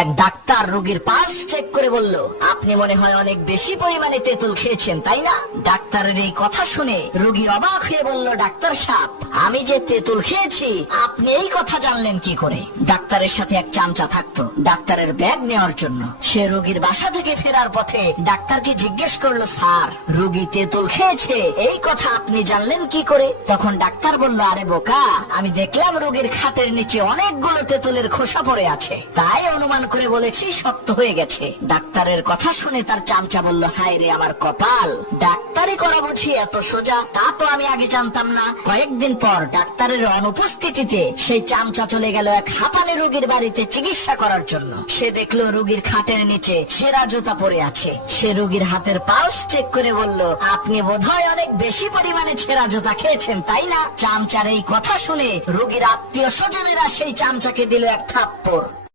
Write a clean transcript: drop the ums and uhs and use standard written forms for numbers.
এক ডাক্তার রোগীর pulse check করে বলল, আপনি মনে হয় অনেক বেশি পরিমাণে তেঁতুল খেয়েছেন, তাই না? ডাক্তারের এই কথা শুনে রোগী অবাক হয়ে বলল, ডাক্তার সাহেব, আমি যে তেঁতুল খেয়েছি আপনি এই কথা জানলেন কি করে? ডাক্তারের সাথে এক চামচা থাকতো ডাক্তারের ব্যাগ নেওয়ার জন্য। সে রোগীর বাসা থেকে ফেরার পথে ডাক্তারকে জিজ্ঞেস করলো, স্যার, রোগী তেঁতুল খেয়েছে এই কথা আপনি জানলেন কি করে? তখন ডাক্তার বলল, আরে বোকা, আমি দেখলাম রোগীর খাটের নিচে অনেকগুলো তেঁতুলের খোসা পড়ে আছে, তাই অনুমান করে বলেছি শক্ত হয়ে গেছে। ডাক্তারের কথা শুনে তার চামচা বলল, হায় রে আমার কপাল, ডাক্তারি করা বুঝি এত সোজা, তা তো আমি আগে জানতাম না। কয়েকদিন পর ডাক্তারের অনুপস্থিতিতে সেই চামচা চলে গেল এক হাঁপানি রোগীর বাড়িতে চিকিৎসা করার জন্য। সে দেখলো রোগীর খাটের নিচে ছেঁড়া জুতা পড়ে আছে। সে রোগীর হাতের পালস চেক করে বলল, আপনি বোধহয় অনেক বেশি পরিমাণে ছেঁড়া জুতা খেয়েছেন, তাই না? চামচার এই কথা শুনে রোগীর আত্মীয় স্বজনেরা সেই চামচাকে দিল এক থাপ্পড়।